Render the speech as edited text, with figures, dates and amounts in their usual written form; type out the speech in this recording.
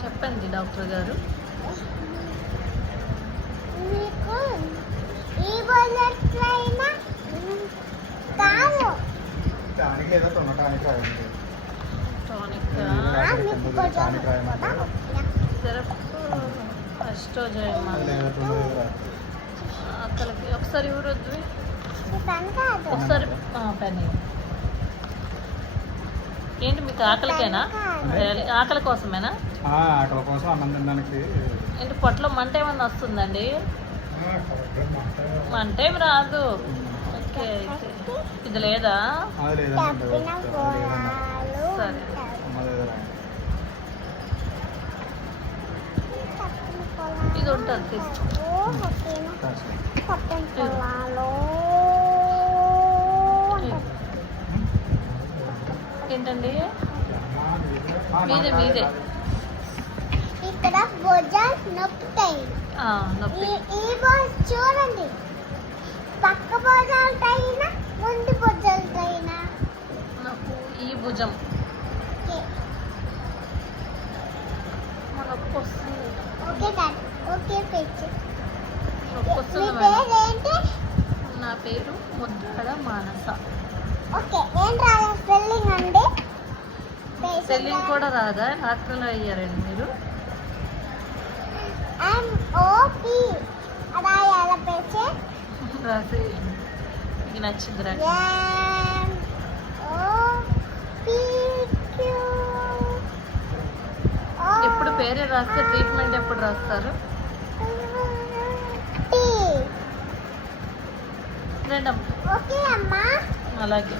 చెప్పండి డాక్టర్ గారు. మీకు ఈ బోలెట్లైనా కాదు టానిక్ ఏదో టానిక్ రాయండి. టానిక్ టానిక్ రాయమంటారు. సిరప్ అస్టోజైమా అక్కడికి ఒకసారి ఊరొద్దు. ఒకసారి పెన్ ఏంటి మీకు ఆకలికేనా? ఆకలి కోసమేనా? ఆకలి కోసం అన్నం తినడానికి. ఏంటి పొట్టలో మంట ఏమన్నా వస్తుందండి? మంట ఏమి రాదు. ఓకే, అయితే ఇది లేదా? సరే, ఇది ఉంటుంది తీసుకో. ఏంటండి మీదే ఇక్కడ భుజాలు నొప్పుతాయి. నొప్పి ఈ బోజ్ చూడండి, పక్క భుజాలైనా ముందు భుజాలైనా నాకు ఈ భుజం నొప్పి వస్తుంది. Okay dad, okay pitch. నొప్పి మీ వస్తుంది. పేరేంటి? నా పేరు ముద్దాడ మానస. ఓకే, ఏం రాదా స్పెల్లింగ్ అండి? స్పెల్లింగ్ కూడా రాదా? డాక్టర్లు అయ్యారండి మీరు? MOP రాయాల పేచే రాసి మీకు నచ్చింది రా. ఎప్పుడు పేరే రాస్తే ట్రీట్మెంట్ ఎప్పుడు రాస్తారు? రండి. ఓకే అమ్మా, అలాగే.